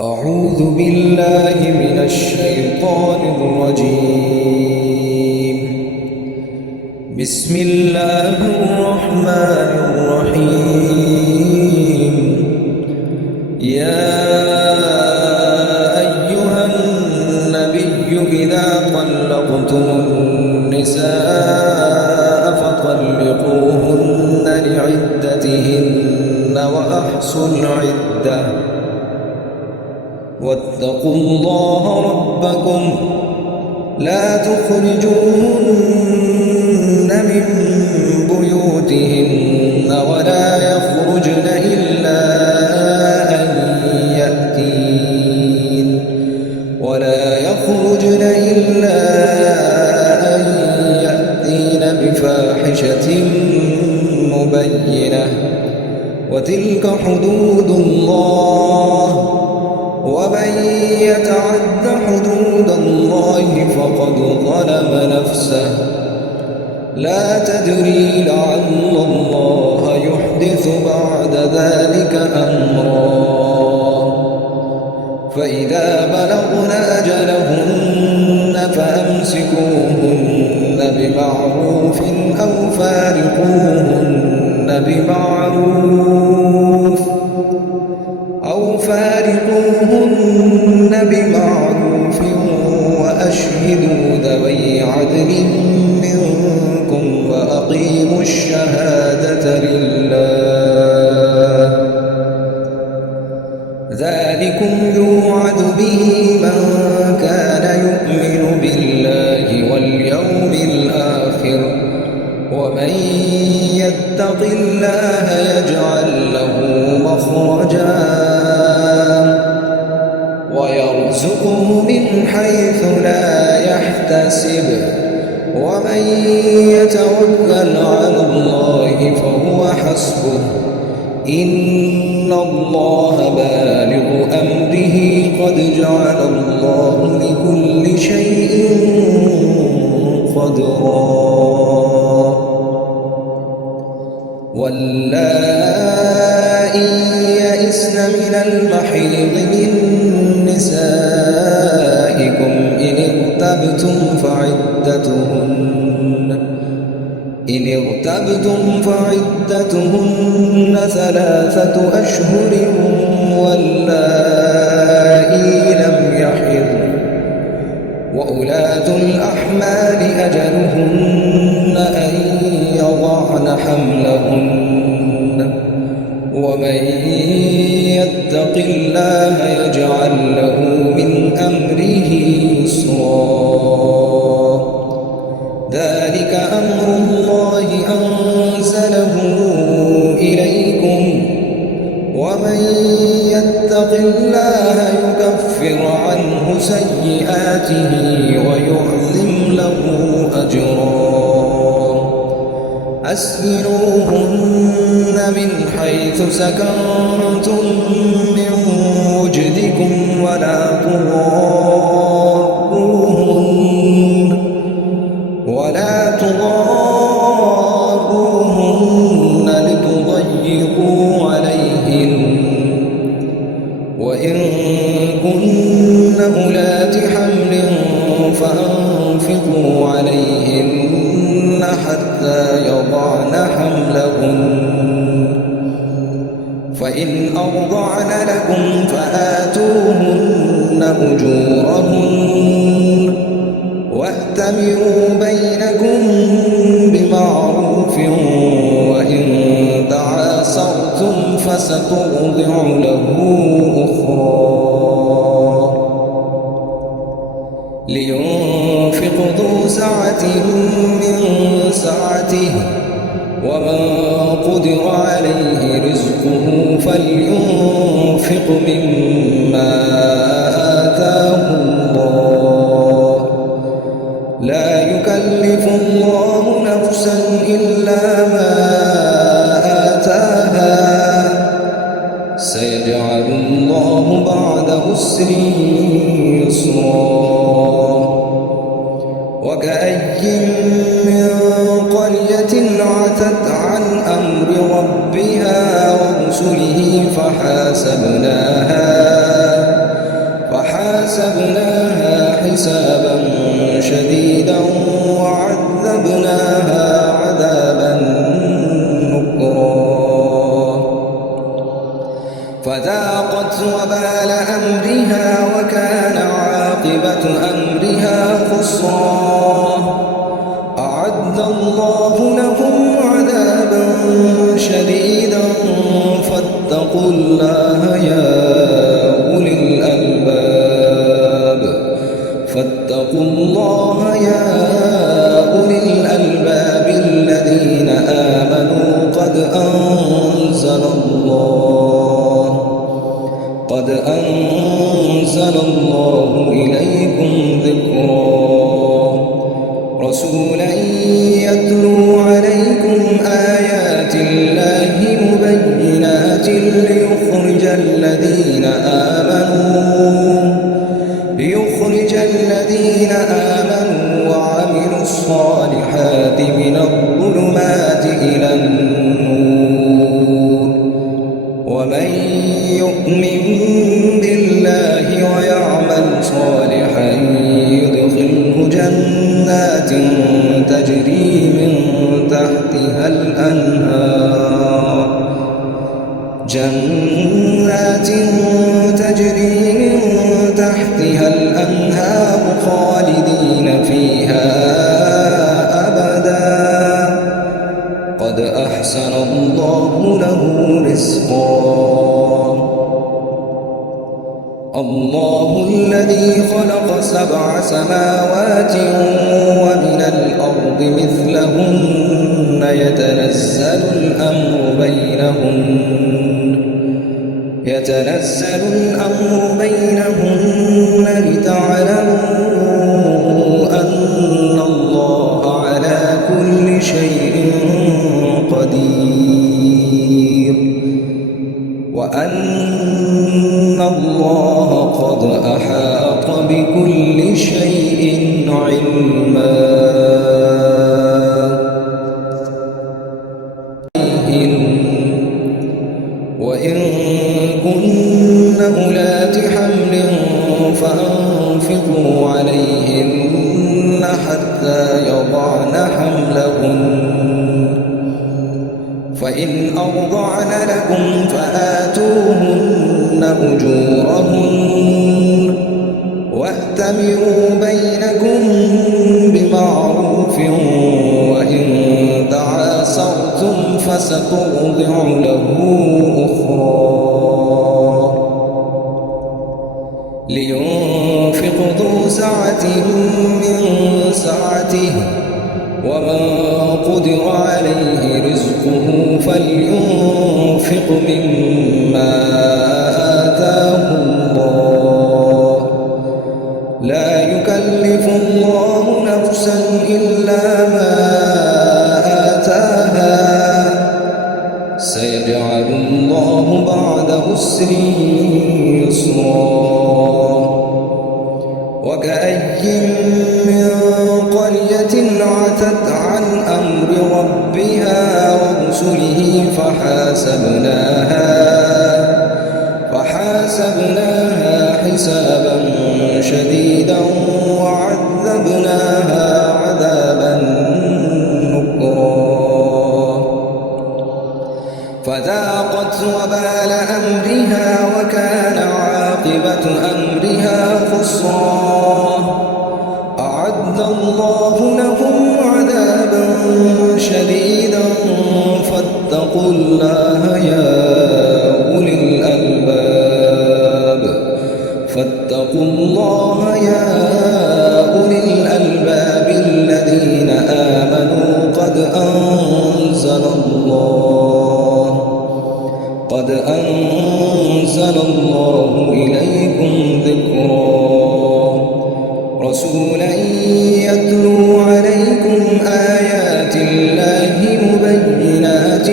أعوذ بالله من الشيطان الرجيم. بسم الله الرحمن الرحيم. يا أيها النبي إذا طلقتم النساء فطلقوهن لعدتهن وأحصوا العدة واتقوا الله ربكم لا تخرجوهن من بيوتهن ولا يخرجن إلا أن يأتين بفاحشة مبينة وتلك حدود الله ومن يتعد حدود الله فقد ظلم نفسه لا تدري لعل الله يحدث بعد ذلك أمرا فإذا بلغن أجلهن فأمسكوهن بمعروف أو فارقوهن بمعروف وأشهدوا ذوي عدل منكم وأقيموا الشهادة لله ذلكم يوعظ به من كان يؤمن بالله واليوم الآخر ومن يتق الله يجعل له مخرجا ويرزقه من حيث لا يحتسب ومن يتوكل على الله فهو حسبه إن الله بالغ أمره قد جعل الله لكل شيء قدرا واللائي يئسن من المحيض من نسائكم إن ارتبتم فعدتهن 3 أشهر واللائي لم يحضن وأولاة الأحمال أجلهن أن يضعن حملهن ومن يتق الله يجعل له من أمره يسرا ذلك أمر الله أنزله إليكم ومن يتق الله يكفر عنه سيئاته ويعظم له أجرا أسكنوهن من حيث سكنتم من وجدكم ولا تضاروهن لتضيقوا عليهن وإن كن أولات حمل فأنفقوا عليهن حتى يضعن حملهن فإن أرضعن لكم فآتوهن أجورهن وأتمروا بينكم بمعروف وإن تعاسرتم فسترضع له أخرى لينفق ذو سعة من سعته ومن قدر عليه رزقه فلينفق مما آتاه الله لا يكلف الله نفسا إلا ما آتاها سيجعل الله بعد عسر يسرا وكأي من قرية عتت عن أمر ربها ورسله فحاسبناها فذاقت وبال أمرها وكان عاقبة أمرها خسرا. أعد الله لهم عذابا شديدا فاتقوا الله يا أولي الألباب. فاتقوا الله يا أولي الألباب الذين آمنوا قد أنزل الله إليكم ذكرا رسولا يتلو عليكم آيات الله مبينات ليخرج الذين آمنوا وعملوا الصالحات من الظلمات إلى النور. ومن يؤمن بالله ويعمل صالحا يدخله جنات تجري من تحتها الأنهار خالدين فيها أبدا. قد أحسن الله له رزقا. الله الذي خلق 7 سماوات ومن الأرض مثلهن يتنزل الأمر بينهن لتعلموا أن الله على كل شيء قدير وأن الله قد أحاط بكل شيء علما. وإن كن أولات حمل فأنفقوا عليهن حتى يضعن حملهن. فإن أرضعن لكم فآتوهن أجورهن وأتمروا بينكم بمعروف. وإن تعاسرتم فسترضع له أخرى. لينفق ذو سعة من سعته ومن قدر عليه رزقه فلينفق مما آتاه الله. لا يكلف الله نفسا إلا ما آتاها. سيجعل الله بعد عسر يسرا. وكأي من قرية عتت عن أمر ربها ورسله فحاسبناها حسابا شديدا وعذبناها عذابا نكرا. فذاقت وبال أمرها وكان عاقبة أمرها خسرا. أعد الله لهم عذابا شديدا فاتقوا الله يا أولي الألباب. فاتقوا الله يا أولي الألباب الذين آمنوا قد أنزل الله إليكم ذكرا رسولا يتلو عليكم آيات الله مبينات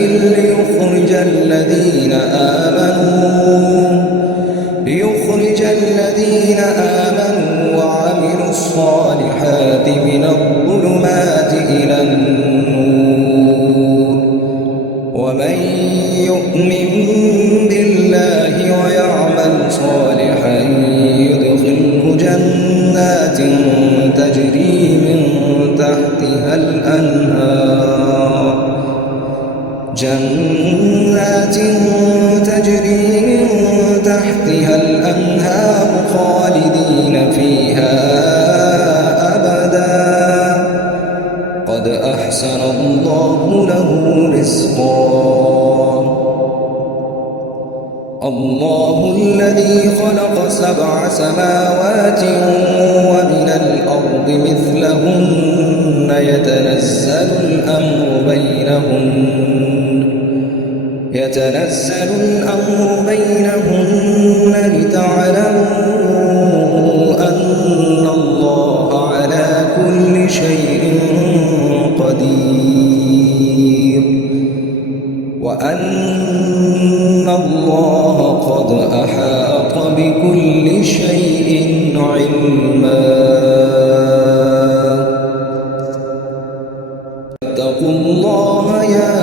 ليخرج الذين آمنوا وعملوا الصالحات من الظلمات إلى النور. ومن يؤمن بالله ويعمل صالحا يدخله جنات تجري من تحتها الأنهار الذي خلق 7 سماوات ومن الأرض مثلهن يتنزل الأمر بينهن لتعلموا أن الله على كل شيء قدير وأن الله قد أحاط بكل شيء علما. اتقوا الله يا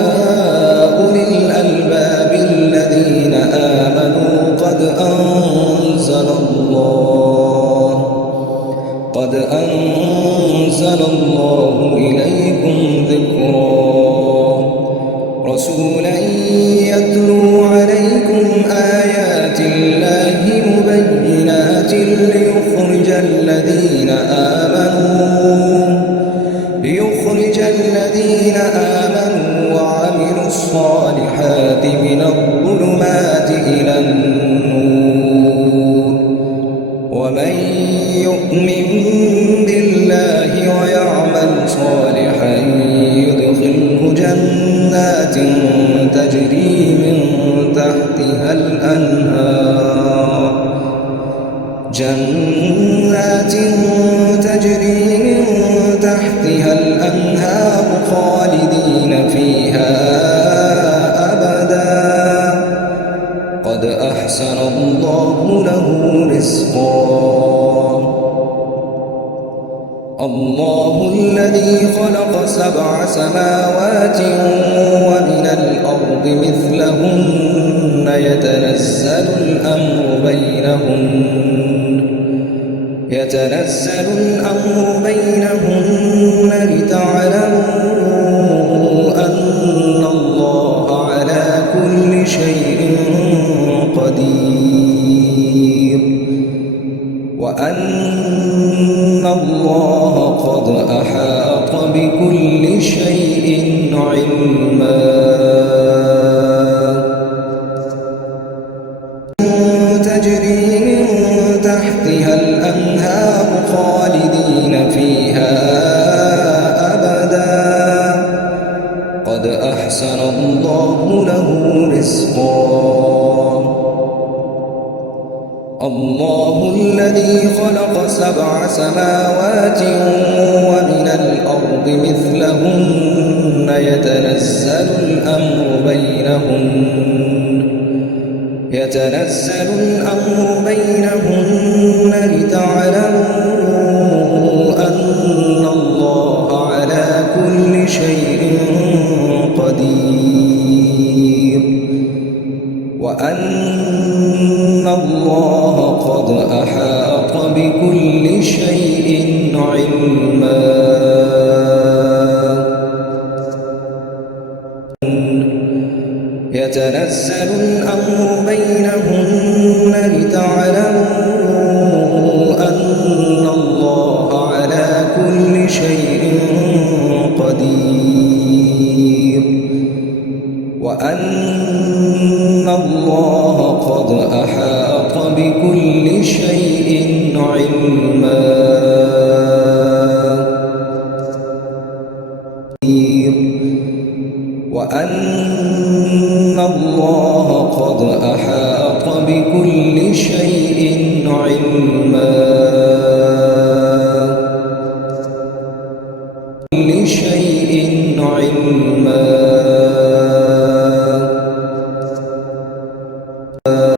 أولي الألباب الذين آمنوا قد أنزل الله إليكم ذكرا رسولا يتلو عليكم آيات الله مبينات ليخرج الذين آمنوا وعملوا الصالحات من الظلمات إلى النور ومن يؤمن بالله ويعمل صالحا يدخله جنات تجري من تحتها الأنهار خالدين فيها أبدا قد أحسن الله له رزقا. الله الذي خلق 7 سماوات ومن الأرض مثلهن يتنزل الأمر بينهن لتعلموا أن الله على كل شيء قدير وأن الله قد أحاط بكل شيء علما. تجري من تحتها الأنهار خالدين فيها أبدا قد أحسن الله له رزقا. الله الذي خلق 7 سماوات ومن الأرض مثلهن يتنزل الأمر بينهن لتعلموا أن الله على كل شيء قدير وأن الله قد أحاط بكل شيء علما. يتنزل الأمر بينهن لتعلموا أن الله على كل شيء قدير وأن الله قد أحاط بكل شيء علما. وأن الله قد أحاط بكل شيء علما.